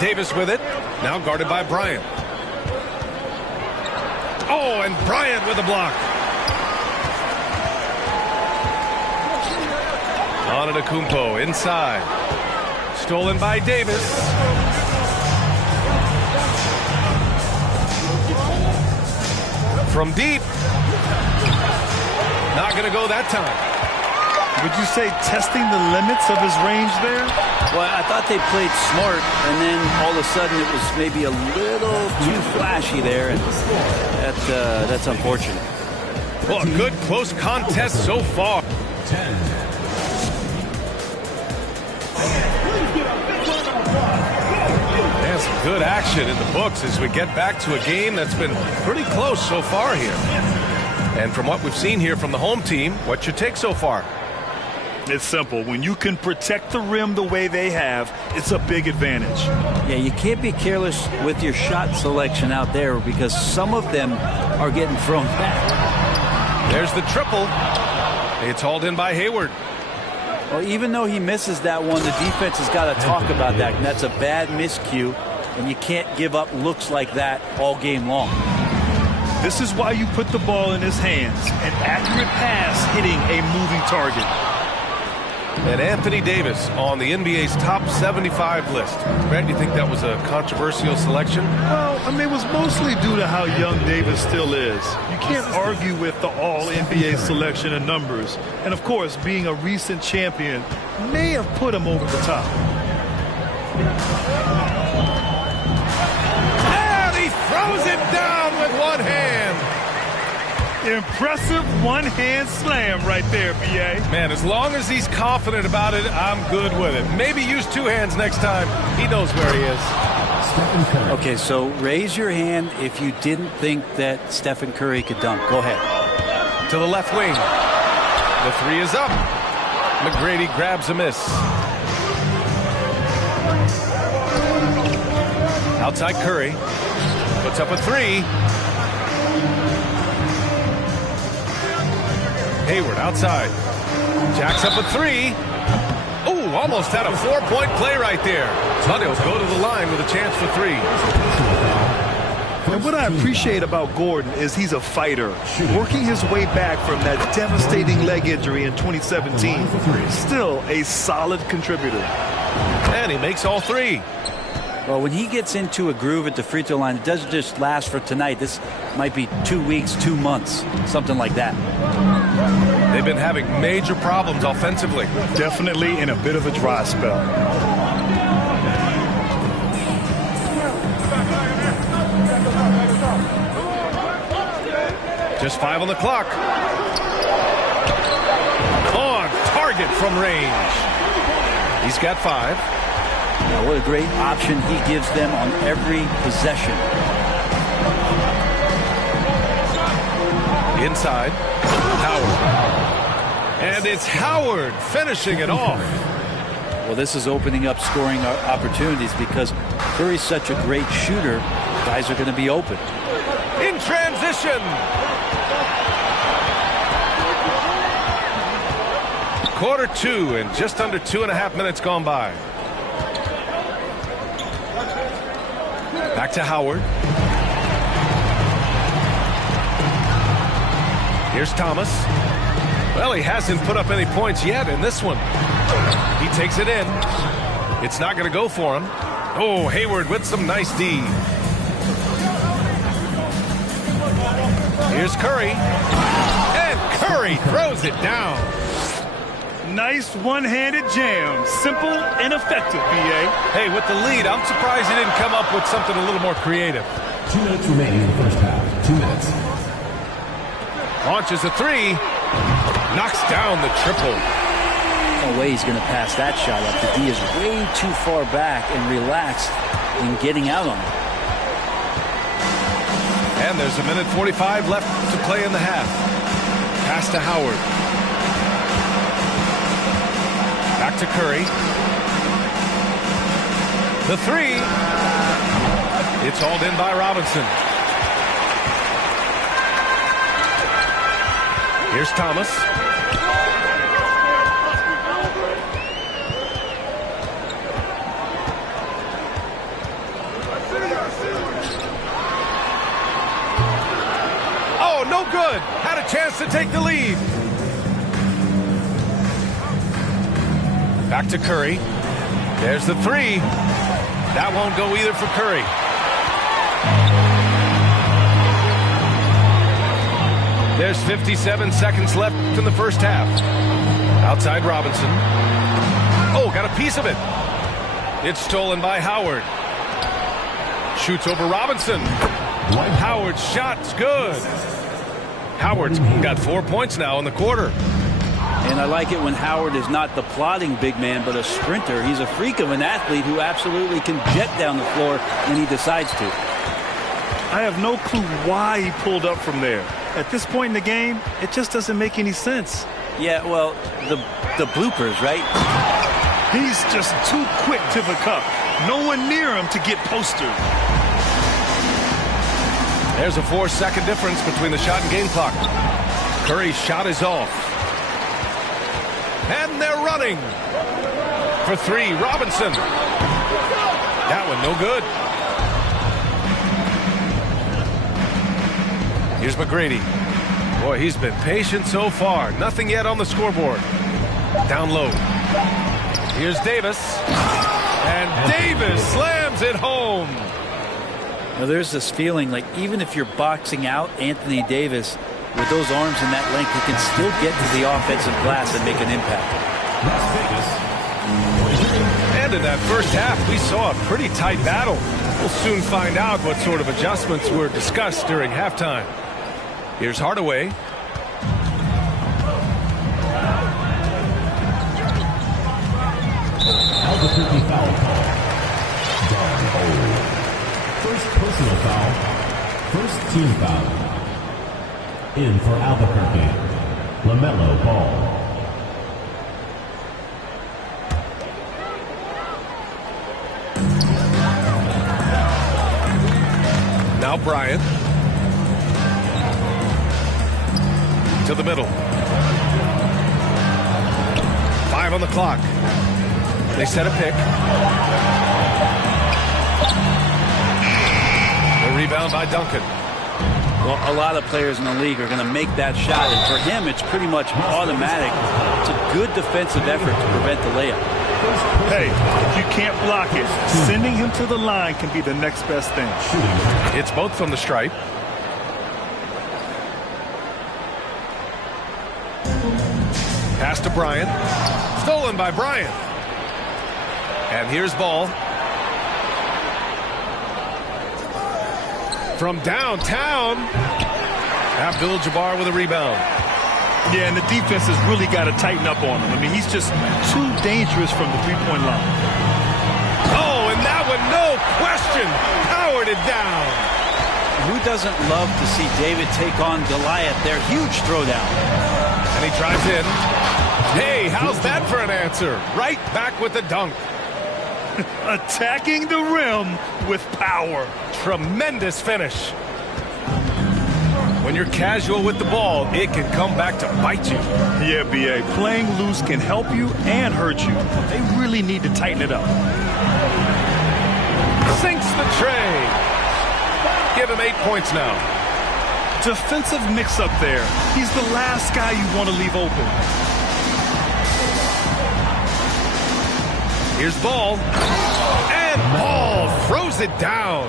Davis with it. Now guarded by Bryant. Oh, and Bryant with a block. Antetokounmpo inside. Stolen by Davis. From deep. Not going to go that time. Would you say testing the limits of his range there? Well, I thought they played smart, and then all of a sudden it was maybe a little too flashy there, and that's unfortunate. Well, a good close contest so far. 10. And some good action in the books as we get back to a game that's been pretty close so far here. And from what we've seen here from the home team, what's your take so far? It's simple. When you can protect the rim the way they have, it's a big advantage. Yeah, you can't be careless with your shot selection out there because some of them are getting thrown back. There's the triple. It's hauled in by Hayward. Well, even though he misses that one, the defense has got to talk about that. And that's a bad miscue, and you can't give up looks like that all game long. This is why you put the ball in his hands. An accurate pass hitting a moving target. And Anthony Davis on the NBA's top 75 list. Brad, do you think that was a controversial selection? Well, I mean, it was mostly due to how young Davis still is. You can't argue with the all-NBA selection and numbers. And, of course, being a recent champion may have put him over the top. And he throws it down. Impressive one-hand slam right there, B.A. Man, as long as he's confident about it, I'm good with it. Maybe use two hands next time. He knows where he is. Okay, so raise your hand if you didn't think that Stephen Curry could dunk. Go ahead. To the left wing. The three is up. McGrady grabs a miss. Outside Curry. Puts up a three. Hayward outside. Jacks up a three. Oh, almost had a 4-point play right there. But he'll go to the line with a chance for three. And what I appreciate about Gordon is he's a fighter, working his way back from that devastating leg injury in 2017. Still a solid contributor. And he makes all three. Well, when he gets into a groove at the free throw line, it doesn't just last for tonight. This might be 2 weeks, 2 months, something like that. They've been having major problems offensively. Definitely in a bit of a dry spell. Just 5 on the clock. On target from range. He's got 5. Now, what a great option he gives them on every possession. Inside, Howard. And it's Howard finishing it off. Well, this is opening up scoring opportunities because Curry's such a great shooter. Guys are going to be open. In transition. Quarter 2 and just under 2.5 minutes gone by. Back to Howard. Here's Thomas. Well, he hasn't put up any points yet in this one. He takes it in. It's not going to go for him. Oh, Hayward with some nice D. Here's Curry. And Curry throws it down. Nice one-handed jam. Simple and effective, B.A. Hey, with the lead, I'm surprised he didn't come up with something a little more creative. 2 minutes remaining in the first half. 2 minutes. Launches a three. Knocks down the triple. No way he's going to pass that shot up. The D is way too far back and relaxed in getting out on it. And there's 1:45 left to play in the half. Pass to Howard. Back to Curry. The three. It's hauled in by Robinson. Here's Thomas. Oh, no good. Had a chance to take the lead. Back to Curry. There's the three. That won't go either for Curry. There's 57 seconds left in the first half. Outside Robinson. Oh, got a piece of it. It's stolen by Howard. Shoots over Robinson. Howard's shot's good. Howard's got 4 points now in the quarter. And I like it when Howard is not the plodding big man, but a sprinter. He's a freak of an athlete who absolutely can jet down the floor when he decides to. I have no clue why he pulled up from there. At this point in the game, it just doesn't make any sense. Yeah, well, the bloopers, right? He's just too quick to the cup. No one near him to get postered. There's a 4-second difference between the shot and game clock. Curry's shot is off. And they're running. For three, Robinson. That one no good. Here's McGrady. Boy, he's been patient so far. Nothing yet on the scoreboard. Down low. Here's Davis. And Davis slams it home. Now, there's this feeling like even if you're boxing out Anthony Davis, with those arms and that length, he can still get to the offensive glass and make an impact. And in that first half, we saw a pretty tight battle. We'll soon find out what sort of adjustments were discussed during halftime. Here's Hardaway. Albuquerque foul call. First personal foul. First team foul. In for Albuquerque. LaMelo Ball. Now Bryant. To the middle. 5 on the clock. They set a pick. The rebound by Duncan. Well, a lot of players in the league are going to make that shot, and for him, it's pretty much automatic. It's a good defensive effort to prevent the layup. Hey, if you can't block it, sending him to the line can be the next best thing. It's both from the stripe. Pass to Bryant. Stolen by Bryant. And here's Ball. From downtown, Abdul-Jabbar with a rebound. Yeah, and the defense has really got to tighten up on him. I mean, he's just too dangerous from the three-point line. Oh, and that one, no question, powered it down. Who doesn't love to see David take on Goliath? Their huge throwdown. And he drives in. Hey, how's that for an answer? Right back with the dunk. Attacking the rim with power. Tremendous finish. When you're casual with the ball, it can come back to bite you. Yeah, B.A. Playing loose can help you and hurt you. They really need to tighten it up. Sinks the tray. Give him 8 points now. Defensive mix-up there. He's the last guy you want to leave open. Here's Ball. And Ball throws it down.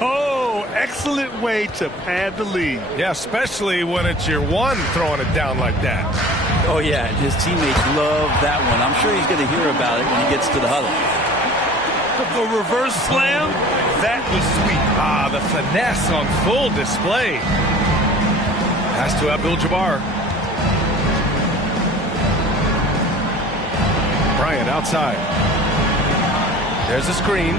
Oh, excellent way to pad the lead. Yeah, especially when it's your one throwing it down like that. Oh, yeah, his teammates love that one. I'm sure he's going to hear about it when he gets to the huddle. The reverse slam, that was sweet. Ah, the finesse on full display. Pass to Abdul-Jabbar. Bryant outside. There's a screen.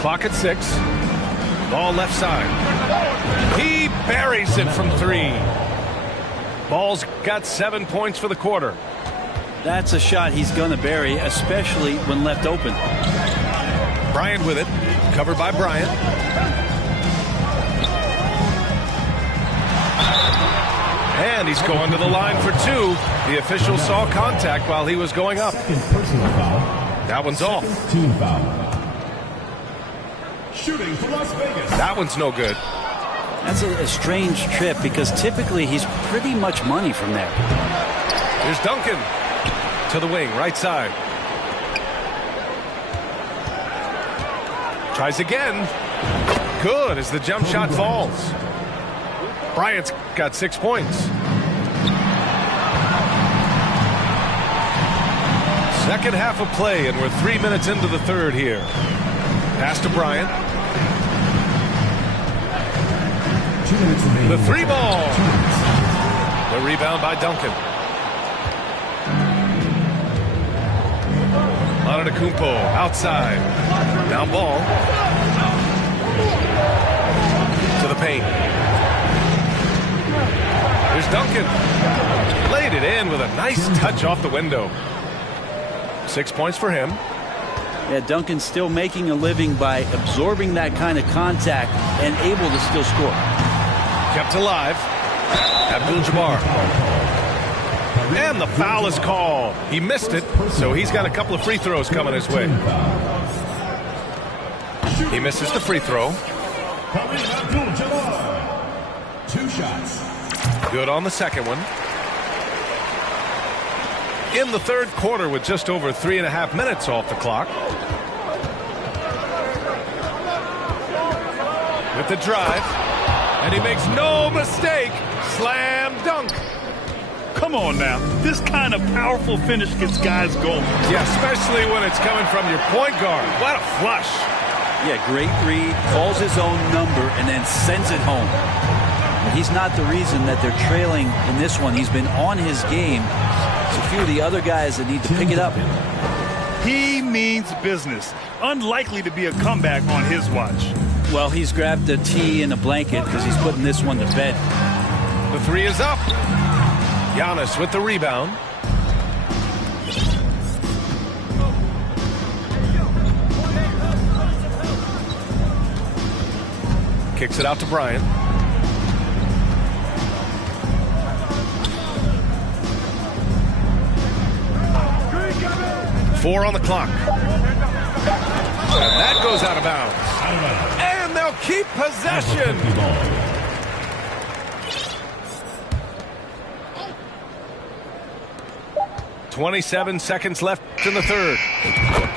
Clock at 6. Ball left side. He buries it from 3. Ball's got 7 points for the quarter. That's a shot he's going to bury, especially when left open. Bryant with it. Covered by Bryant. And he's going to the line for 2. The official saw contact while he was going up. Second personal foul. That one's off. Team foul. Shooting for Las Vegas. That one's no good. That's a strange trip because typically he's pretty much money from there. Here's Duncan. To the wing, right side. Tries again. Good as the jump shot falls. Bryant's got 6 points. Second half of play, and we're 3 minutes into the third here. Pass to Bryant. 2 minutes remaining. The 3 ball. The rebound by Duncan. Antetokounmpo outside. Now Ball. To the paint. Here's Duncan. Laid it in with a nice touch off the window. 6 points for him. Yeah, Duncan's still making a living by absorbing that kind of contact and able to still score. Kept alive. Abdul-Jabbar. And the foul is called. He missed it, so he's got a couple of free throws coming his way. He misses the free throw. Abdul-Jabbar. 2 shots. Good on the second one. In the third quarter with just over 3.5 minutes off the clock. With the drive. And he makes no mistake. Slam dunk. Come on now. This kind of powerful finish gets guys going. Yeah, especially when it's coming from your point guard. What a flush. Yeah, great read, calls his own number, and then sends it home. He's not the reason that they're trailing in this one. He's been on his game. It's a few of the other guys that need to pick it up. He means business. Unlikely to be a comeback on his watch. Well, he's grabbed a tee and a blanket because he's putting this one to bed. The three is up. Giannis with the rebound. Kicks it out to Bryant. Four on the clock. And that goes out of bounds. And they'll keep possession. 27 seconds left in the third.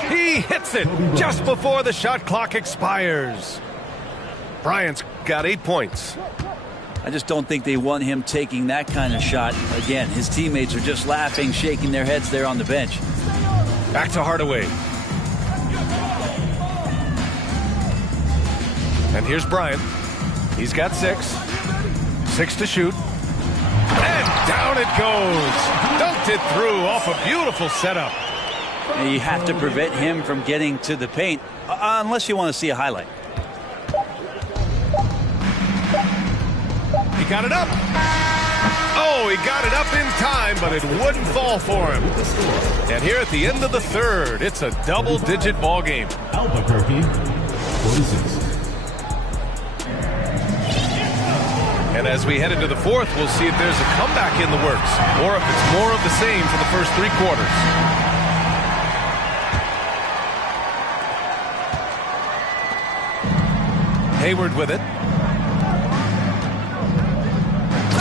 He hits it just before the shot clock expires. Bryant's got 8 points. I just don't think they want him taking that kind of shot again. His teammates are just laughing, shaking their heads there on the bench. Back to Hardaway. And here's Bryant. He's got 6. 6 to shoot. And down it goes. Dunked it through off a beautiful setup. And you have to prevent him from getting to the paint, unless you want to see a highlight. He got it up. Oh, he got it up in time, but it wouldn't fall for him. And here at the end of the third, it's a double-digit ball game. Albuquerque, 46. And as we head into the fourth, we'll see if there's a comeback in the works, or if it's more of the same for the first 3 quarters. Hayward with it.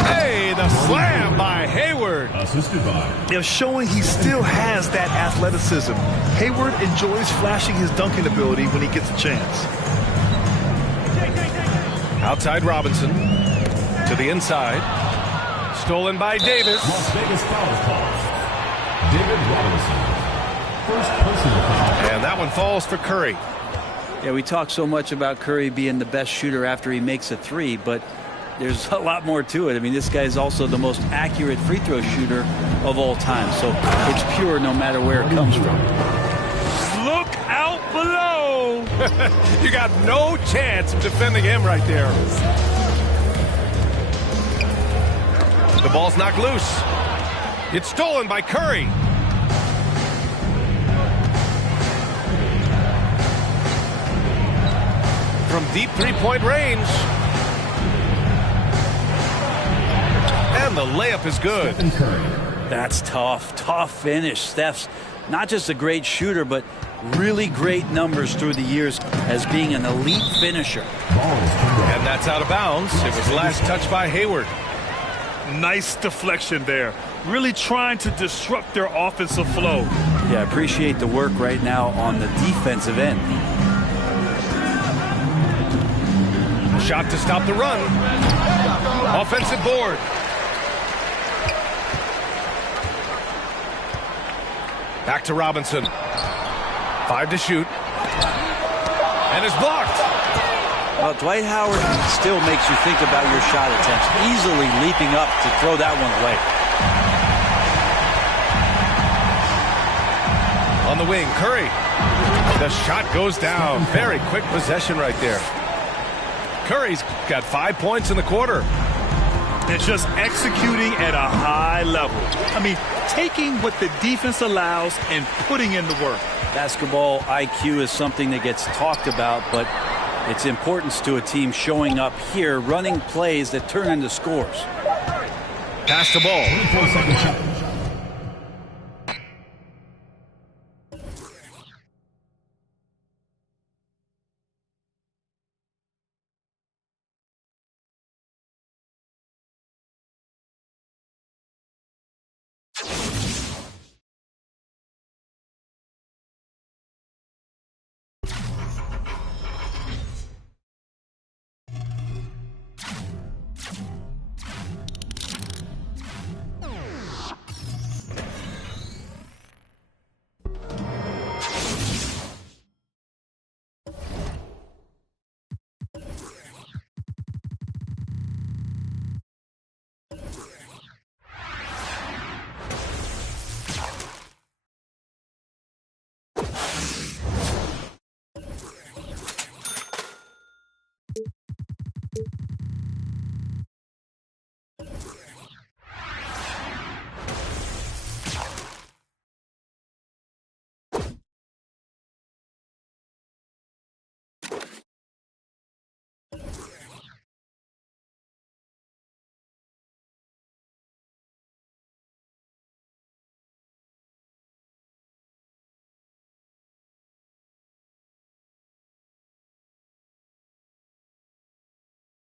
Hey, the slam by Hayward. Assisted by. They're showing he still has that athleticism. Hayward enjoys flashing his dunking ability when he gets a chance. Outside Robinson. To the inside. Stolen by Davis. Las Vegas foul call. David Robinson. First personal foul. And that one falls for Curry. Yeah, we talk so much about Curry being the best shooter after he makes a 3, but there's a lot more to it. I mean, this guy is also the most accurate free throw shooter of all time, so it's pure no matter where it comes from. Look out below! You got no chance of defending him right there. The ball's knocked loose. It's stolen by Curry. From deep three-point range. And the layup is good. That's tough. Tough finish. Steph's not just a great shooter, but really great numbers through the years as being an elite finisher. And that's out of bounds. It was last touched by Hayward. Nice deflection there. Really trying to disrupt their offensive flow. Yeah, appreciate the work right now on the defensive end. Shot to stop the run. Offensive board. Back to Robinson. 5 to shoot. And it's blocked. Well, Dwight Howard still makes you think about your shot attempts, easily leaping up to throw that one away. On the wing, Curry. The shot goes down. Very quick possession right there. Curry's got 5 points in the quarter. It's just executing at a high level. I mean, taking what the defense allows and putting in the work. Basketball IQ is something that gets talked about, but its importance to a team showing up here, running plays that turn into scores. Pass the ball.